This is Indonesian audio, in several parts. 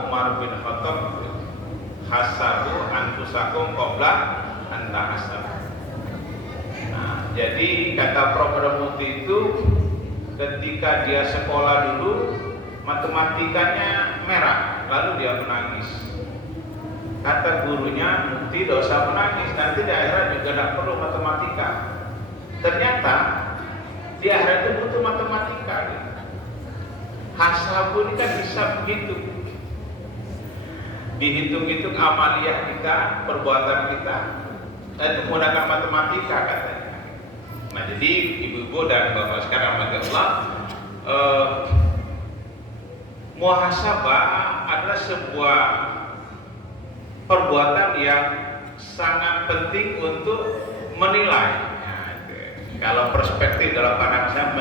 Umar bin Khattab, hasabu anfusakum qabla an tahasab. Nah, jadi kata Prof. Muti itu ketika dia sekolah dulu matematikanya merah, lalu dia menangis. Kata gurunya, Muti tidak usah menangis, nanti di akhirat juga tidak perlu matematika. Ternyata di akhirat itu butuh matematika. Hasabu ini kan bisa begitu, dihitung-hitung amaliyah kita, perbuatan kita, itu menggunakan matematika katanya. Nah, jadi ibu-ibu dan bapak sekalian rahmatullah, muhasabah adalah sebuah perbuatan yang sangat penting untuk menilai. Nah, kalau perspektif dalam pandangan saya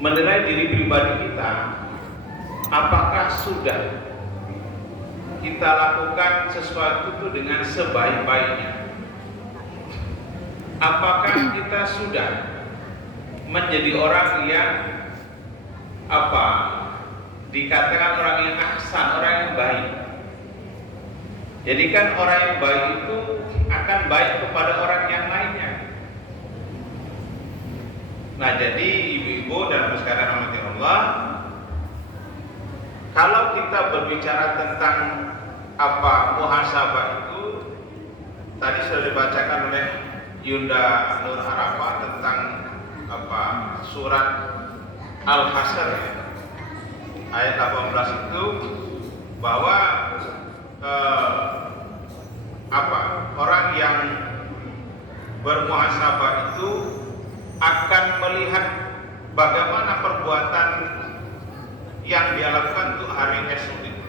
menilai diri pribadi kita, apakah sudah kita lakukan sesuatu itu dengan sebaik-baiknya? Apakah kita sudah menjadi orang yang dikatakan orang yang ahsan, orang yang baik? Jadi kan orang yang baik itu akan baik kepada orang yang lainnya. Nah, jadi ibu-ibu dan sekalian rahmatullah, kalau kita berbicara tentang muhasabah itu, tadi sudah dibacakan oleh Yunda Nur Arafah tentang surat Al-Hasyr ayat 18 itu, bahwa orang yang bermuhasabah itu akan melihat bagaimana perbuatan yang dia lakukan untuk hari esok itu.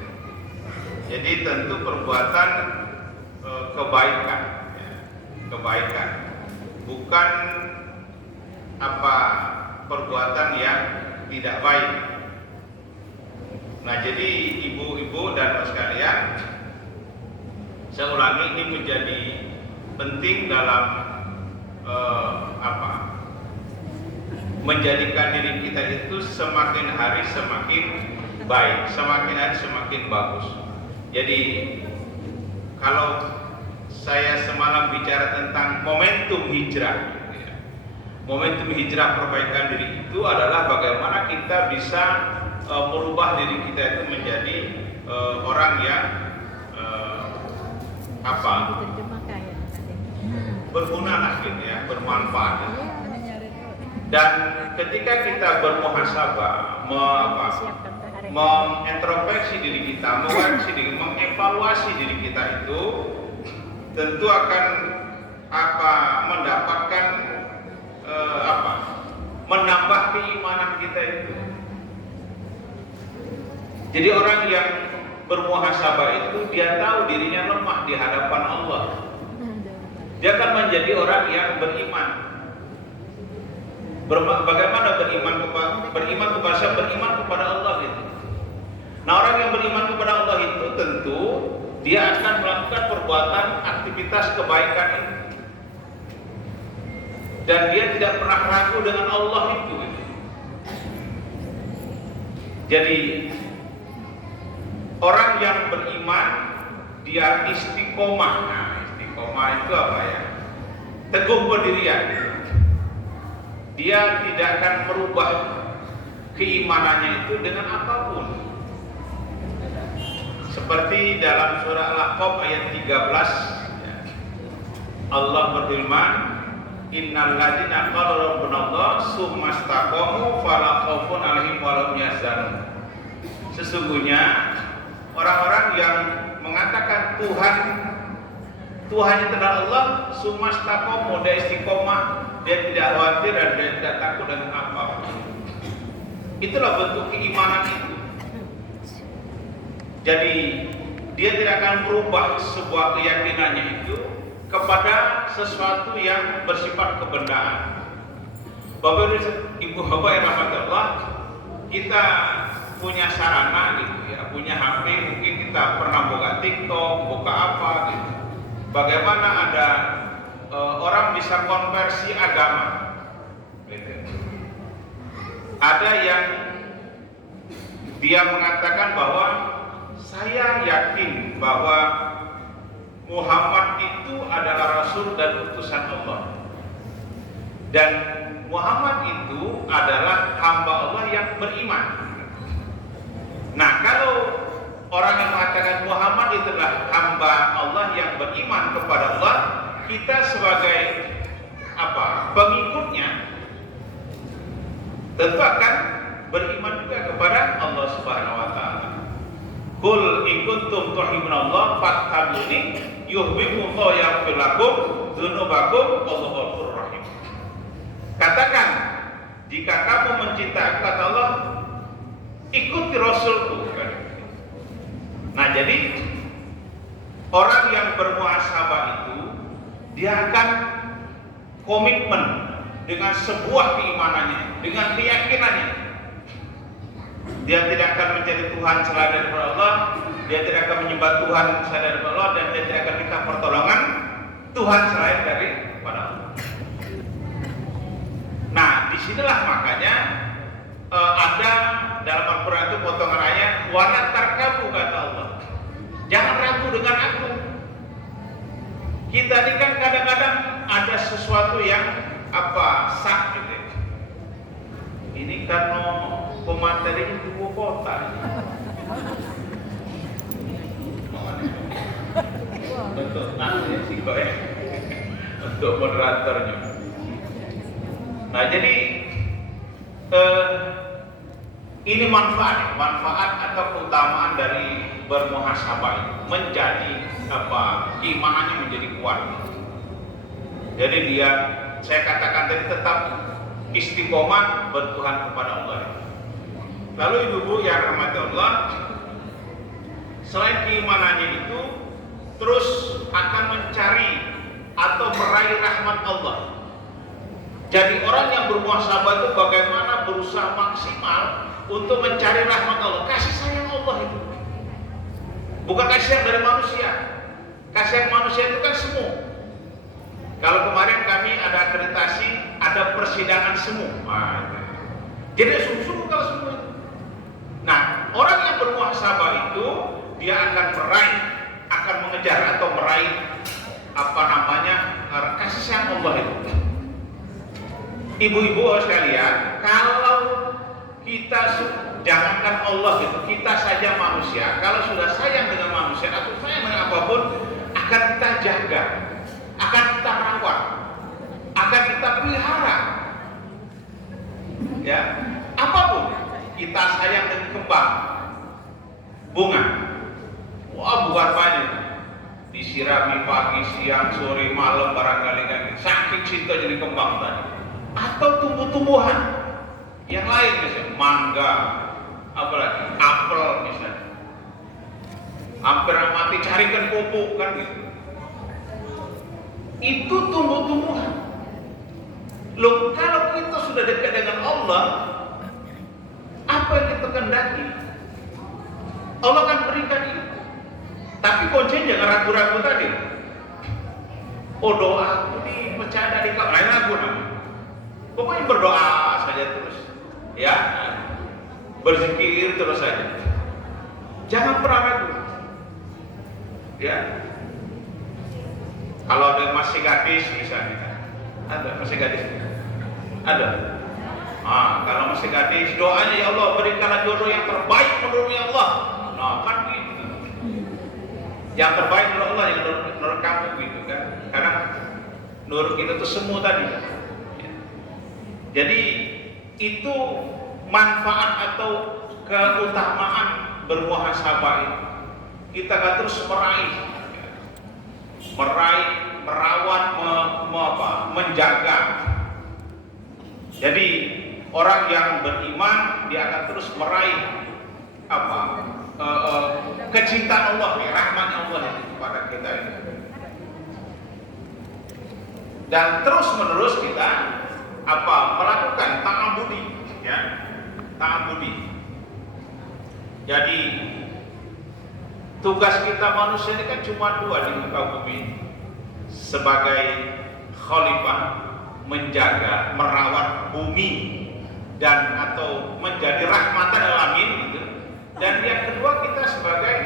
Jadi tentu perbuatan kebaikan, bukan perbuatan yang tidak baik. Nah, jadi ibu-ibu dan sekalian, saya ulangi, ini menjadi penting dalam menjadikan diri kita itu semakin hari semakin baik, semakin hari semakin bagus. Jadi kalau saya semalam bicara tentang momentum hijrah, momentum hijrah perbaikan diri itu adalah bagaimana kita bisa merubah diri kita itu menjadi orang yang berguna lah gitu ya, bermanfaat. Dan ketika kita bermuhasabah, mengintrospeksi diri kita, mengoreksi diri, mengevaluasi diri kita itu, tentu akan mendapatkan menambah keimanan kita itu. Jadi orang yang bermuhasabah itu dia tahu dirinya lemah di hadapan Allah. Dia akan menjadi orang yang beriman. Bagaimana beriman kepada Allah itu? Nah, orang yang beriman kepada Allah itu tentu dia akan melakukan perbuatan aktivitas kebaikan itu, dan dia tidak pernah ragu dengan Allah itu. Jadi orang yang beriman dia istiqomah. Nah, istiqomah itu apa ya? Teguh pendirian. Dia tidak akan merubah keimanannya itu dengan apapun. Seperti dalam surah Al-Ahqaf ayat 13, Allah berfirman, Innal ladzina qalu rabbunallah tsumma istaqamu fala khaufun 'alaihim wa lahum yahzanun. Sesungguhnya orang-orang yang mengatakan Tuhannya adalah Allah, tsumma istaqamu, dia istiqomah, dia tidak khawatir dan dia tidak takut dengan apapun. Itulah bentuk keimanan itu. Jadi dia tidak akan merubah sebuah keyakinannya itu kepada sesuatu yang bersifat kebenaran. Bapak Ibu yang rahmatullah, kita punya sarana gitu ya, punya HP, mungkin kita pernah buka TikTok, buka apa gitu. Bagaimana ada orang bisa konversi agama gitu. Ada yang dia mengatakan bahwa saya yakin bahwa Muhammad itu adalah Rasul dan utusan Allah, dan Muhammad itu adalah hamba Allah yang beriman. Nah, kalau orang yang mengatakan Muhammad itu adalah hamba Allah yang beriman kepada Allah, kita sebagai pengikutnya tentu akan beriman juga kepada Allah Subhanahu wa taala. Qul in kuntum tuhibbunallah fattabi'uni yuhibbukumullah yaghfir lakum dzunubakum wallahu ghafurur rahim. Katakan, jika kamu mencintai aku, kata Allah, ikuti Rasulku. Nah, jadi orang yang bermuhasabah itu dia akan komitmen dengan sebuah keimanannya, dengan keyakinannya. Dia tidak akan mencari Tuhan selain daripada Allah, dia tidak akan menyembah Tuhan selain daripada Allah, dan dia tidak akan minta pertolongan Tuhan selain daripada Allah. Nah, disinilah makanya ada dalam Al-Quran itu potongan ayat, "Wala tarkabu," kata Allah. Jangan ragu dengan aku. Kita ini kan kadang-kadang ada sesuatu yang sak gitu. Ini karena pematerinya di ibu kota. Untuk nanti sih kok ya, untuk moderatornya. Nah, jadi ini manfaat atau keutamaan dari bermuhasabah itu, menjadi imanannya menjadi kuat. Jadi dia, saya katakan tadi, tetap istiqomah bertuhan kepada Allah. Lalu ibu-ibu yang rahmati Allah, selain keimanannya itu, terus akan mencari atau meraih rahmat Allah. Jadi orang yang bermuhasabah itu bagaimana berusaha maksimal untuk mencari rahmat Allah, kasih sayang Allah itu. Bukan kasih sayang dari manusia. Kasih sayang manusia itu kan semu. Kalau kemarin kami ada akreditasi, ada persidangan semu. Jadi sungguh-sungguh kalau semu itu. Nah, orang yang bermuhasabah itu dia akan meraih, akan mengejar atau meraih kasih sayang Allah itu. Ibu-ibu sekalian, kalau kita jangankan Allah gitu, kita saja manusia, kalau sudah sayang dengan manusia atau sayang dengan apapun, akan kita jaga, akan kita rawat, akan kita pelihara. Ya, apapun, kita sayang dengan kembang, bunga. Wah, bukan banyak, disirami pagi, siang, sore, malam barangkali kan, saking cinta jadi kembang tadi. Atau tumbuh-tumbuhan yang lain, misalnya mangga, apalagi apel misalnya, hampir mati carikan pupuk kan gitu. Itu tumbuh-tumbuhan. Loh, kalau kita sudah dekat dengan Allah, apa yang kita kehendaki, Allah akan berikan itu. Tapi kuncinya jangan ragu-ragu tadi. Oh, doa aku nih percaya dari kau, lain ragu namanya. Pokoknya berdoa saja terus, ya, berzikir terus saja. Jangan pernah ragu, ya. Kalau ada masih gadis misalnya, ada masih gadis, ada. Kalau masih gadis, doanya ya Allah berikanlah jodoh yang terbaik menurut ya Allah. Nah, kan gitu. Yang terbaik menurut Allah, yang menurut kamu gitu kan? Karena menurut kita tuh semua tadi. Jadi itu manfaat atau keutamaan bermuhasabah itu. Kita akan terus meraih, merawat, menjaga. Jadi orang yang beriman dia akan terus meraih kecintaan Allah, rahmatnya Allah kepada kita ini. Dan terus menerus kita melakukan ta'abudi, ya, ta'abudi. Jadi tugas kita manusia ini kan cuma dua di muka bumi, sebagai khalifah, menjaga, merawat bumi dan atau menjadi rahmatan alamin gitu, Dan yang kedua, kita sebagai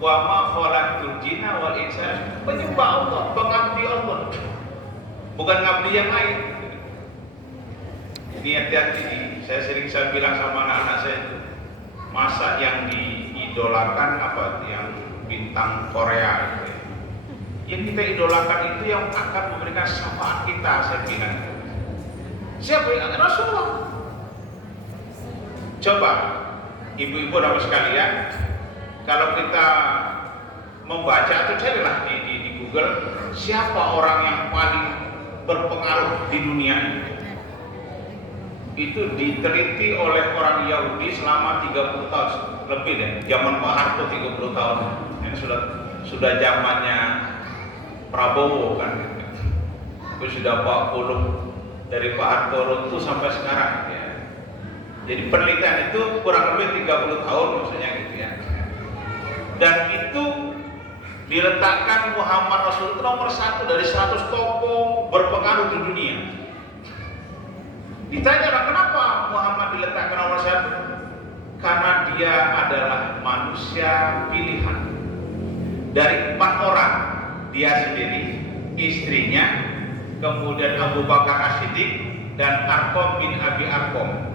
wa ma khalaqtul jinna wal insa, penyembah Allah, pengabdi Allah, bukan ngabdi yang lain. Ini hati-hati, saya bilang sama anak-anak saya itu, masa yang diidolakan apa, yang bintang Korea itu, yang kita idolakan itu yang akan memberikan syafaat kita, saya bilang. Siapa yang Rasulullah? Coba ibu-ibu dan sekalian, kalau kita membaca atau carilah di Google, siapa orang yang paling berpengaruh di dunia ini? Itu diteliti oleh orang Yahudi selama 30 tahun lebih deh, zaman Pak Harto 30 tahun. Ini sudah zamannya Prabowo kan gitu. Itu sudah 40 dari Pak Harto runtuh sampai sekarang ya. Jadi penelitian itu kurang lebih 30 tahun maksudnya gitu ya. Dan itu diletakkan Muhammad Rasul itu nomor 1 dari 100 tokoh berpengaruh di dunia. Ditanya kenapa Muhammad diletakkan nomor 1? Karena dia adalah manusia pilihan. Dari 4 orang, dia sendiri, istrinya, kemudian Abu Bakar As-Siddiq dan Arqam bin Abi Arqam.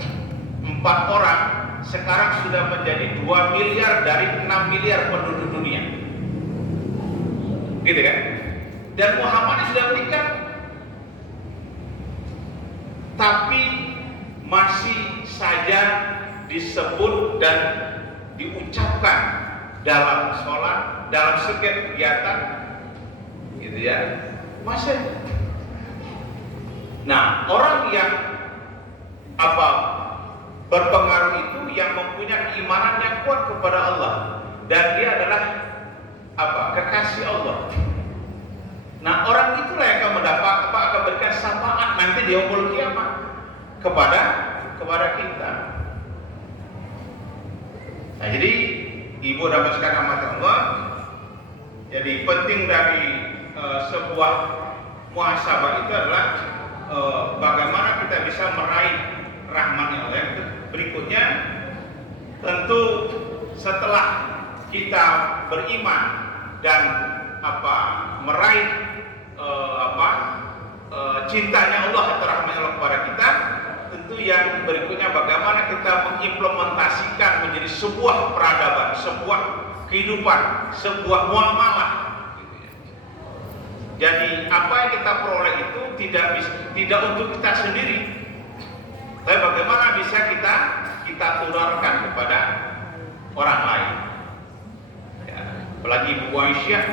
4 orang sekarang sudah menjadi 2 miliar dari 6 miliar penduduk dunia. Gitu kan? Dan Muhammad sudah menikah, tapi masih saja disebut dan diucapkan dalam sholat, dalam setiap kegiatan, gitu ya, masih. Nah, orang yang berpengaruh itu yang mempunyai keimanan yang kuat kepada Allah, dan dia adalah kekasih Allah. Nah, orang itulah yang akan mendapat akan berikan syafaat nanti di yaumul kiamat kepada kita. Nah, jadi ibu dapat sekalian rahmat Allah, jadi penting dari sebuah muhasabah itu adalah bagaimana kita bisa meraih rahmatnya Allah. Berikutnya, tentu setelah kita beriman dan meraih cintanya Allah atau rahmat Allah kepada kita, tentu yang berikutnya bagaimana kita mengimplementasikan menjadi sebuah peradaban, sebuah kehidupan, sebuah muamalah. Jadi apa yang kita peroleh itu tidak untuk kita sendiri, tapi bagaimana bisa kita tularkan kepada orang lain. Ya, apalagi Ibu Aisyah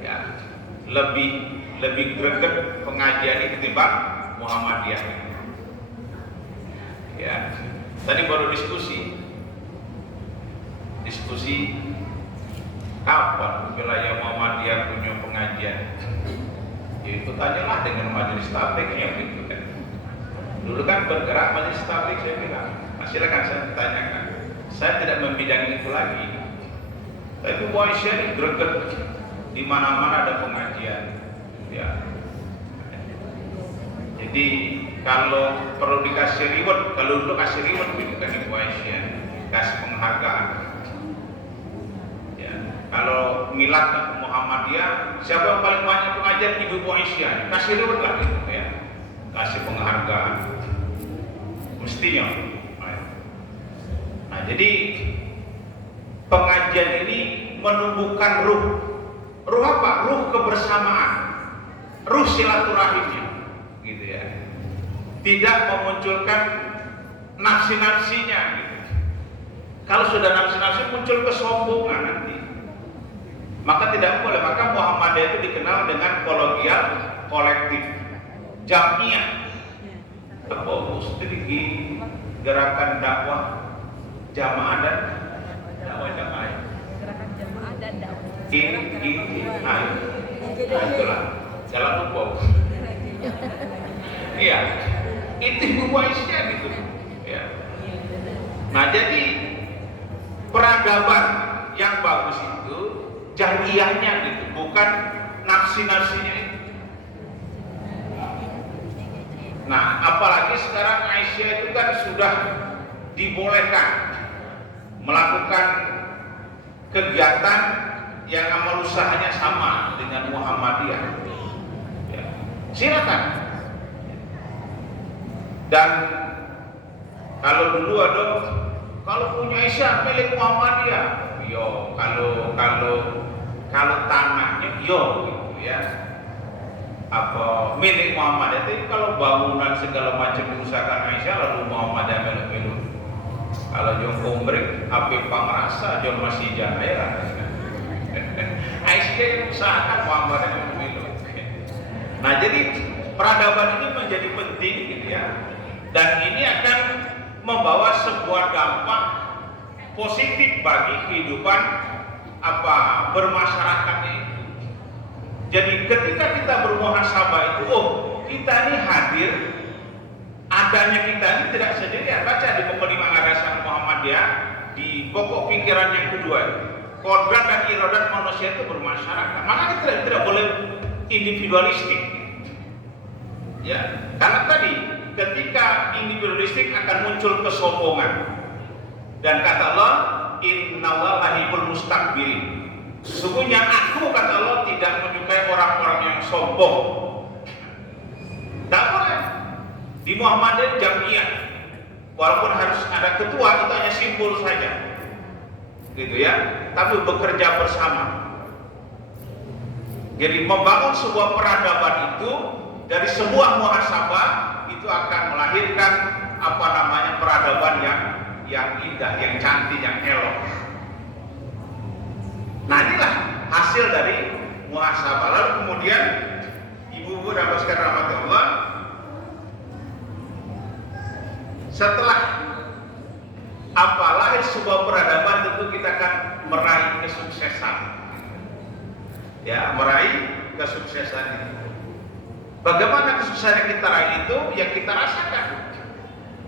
ya, lebih greget pengajian ini ketimbang Muhammadiyah. Ya, tadi baru diskusi kapan wilayah Muhammadiyah punya pengajian. Ya, itu tanyalah dengan majelis tabligh yang itu kan. Dulu kan bergerak majelis tabligh, saya bilang, silakan saya tanyakan. Saya tidak membidangi itu lagi. Tapi Bu Aisyah ini greget di mana-mana ada pengajian. Ya. Jadi kalau perlu dikasih reward, kalau dulu kasih reward gitu kan Ibu Aisyah, kasih penghargaan. Ya. Kalau milad Muhammadiyah, siapa yang paling banyak pengajian? Ibu Aisyah, kasih reward lah gitu ya, kasih penghargaan. Mestinya. Nah, jadi pengajian ini menumbuhkan ruh apa? Ruh kebersamaan, ruh silaturahimnya, gitu ya. Tidak memunculkan nafsi-nafsinya, gitu. Kalau sudah nafsi-nafsi muncul kesombongan nanti, maka tidak boleh. Maka Muhammadiyah itu dikenal dengan kolegial, kolektif, jamiah. Bagus, itu di gerakan dakwah jamaah dan dakwah jamaah. Gerakan jamaah dan dakwah. Itulah jalan lupa. Iya, itu buahnya gitu. Ya. Nah, jadi peradaban yang bagus itu jamiahnya gitu, bukan nafsi-nafsinya itu. Nah, apalagi sekarang Aisyah itu kan sudah dibolehkan melakukan kegiatan yang amal usahanya sama dengan Muhammadiyah, ya, silakan. Dan kalau dulu ada, kalau punya Isya milik Muhammadiyah, yo, kalau tanahnya yo gitu ya, apa milik Muhammadiyah. Tapi kalau bangunan segala macam diusahakan Aisyah, lalu Muhammadiyah milik. Kalau jong kombrek, api pangrasa, jong masih jaya. Aisyah yang usahakan Muhammadiyah milik. Nah, jadi peradaban ini menjadi penting gitu ya. Dan ini akan membawa sebuah dampak positif bagi kehidupan bermasyarakatnya itu. Jadi ketika kita bermuhasabah itu, oh kita ini hadir, adanya kita ini tidak sendirian. Baca di pokok 5 gagasan Muhammadiyah di pokok pikiran yang kedua, kodrat dan iradat manusia itu bermasyarakat. Maka kita tidak boleh individualistik, ya, karena tadi ketika individualistik akan muncul kesombongan. Dan kata Allah, innallaha lahibbul mustakbirin. Sesungguhnya aku, kata Allah, tidak menyukai orang-orang yang sombong. Tak boleh. Di Muhammadiyah Jamiah, walaupun harus ada ketua, itu hanya simbol saja, gitu ya. Tapi bekerja bersama. Jadi membangun sebuah peradaban itu dari sebuah muhasabah itu akan melahirkan peradaban yang indah, yang cantik, yang elok. Nah, inilah hasil dari muhasabah. Lalu kemudian ibu-ibu dan sekalian rahmati Allah, setelah lahir sebuah peradaban, tentu kita akan meraih kesuksesan. Ya, meraih kesuksesan itu. Bagaimana kesuksesan yang kita raih itu? Yang kita rasakan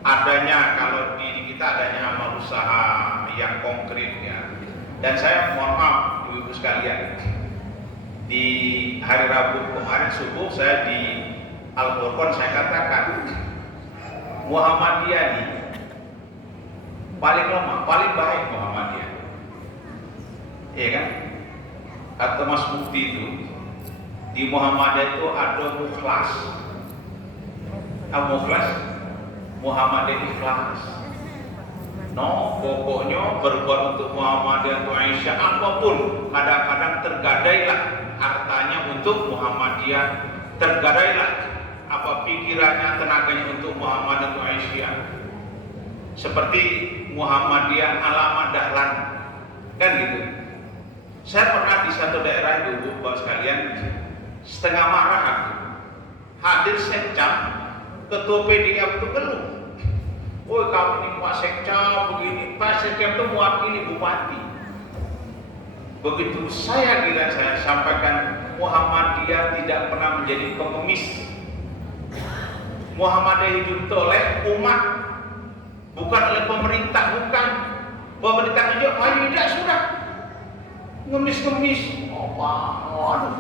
adanya, kalau di kita adanya amal usaha yang konkret ya. Dan saya mohon maaf ibu-ibu sekalian, di hari Rabu kemarin subuh saya di Al-Qur'an saya katakan Muhammadiyah ini paling lemah, paling baik Muhammadiyah, iya kan? Kata Mas Mufti itu, di Muhammadiyah itu ada mukhlas. Mukhlas, Muhammadiyah ikhlas. No, pokoknya berbuat untuk Muhammadiyah, untuk Aisyah, apapun. Kadang-kadang tergadailah hartanya untuk Muhammadiyah, tergadailah pikirannya, tenaganya untuk Muhammadiyah, untuk Aisyah. Seperti Muhammadiyah Alamat Dahlan, kan gitu. Saya pernah di satu daerah itu, Bapak sekalian, setengah marah aku. Hadir sekcam, ketua PDIP itu keluh. Oh, kamu ini Pak Sekcam begini. Pak Sekcam itu mewakili bupati. Begitu saya sampaikan, Muhammadiyah tidak pernah menjadi pengemis. Muhammadiyah hidup oleh umat, bukan oleh pemerintah, bukan. Pemerintah juga, ayo tidak sudah ngemis-ngemis. Aduh,